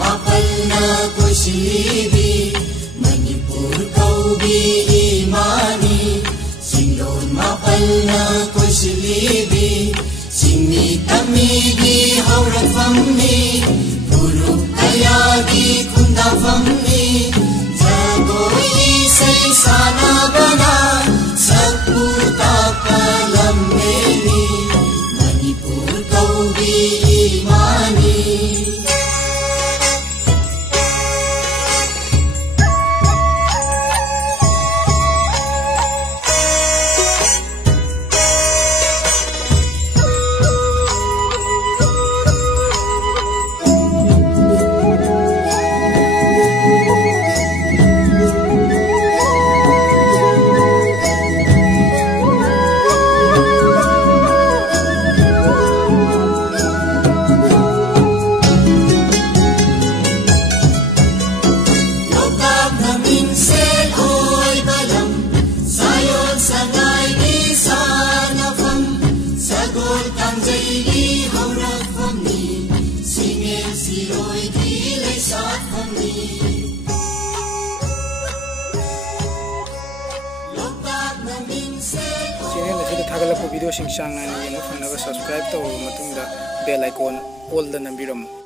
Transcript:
mapalna kushilibi Manipur kaubi imani Singlon mapalna kushilibi Singni tamigi hauratfamni Guru kayagi kundafamni Jagoi say sana bana Sagputa kalameni Manipur kaubi imani channel asida thagala video sing sang na ni no phang na subscribe to matung da bell icon all the nambiram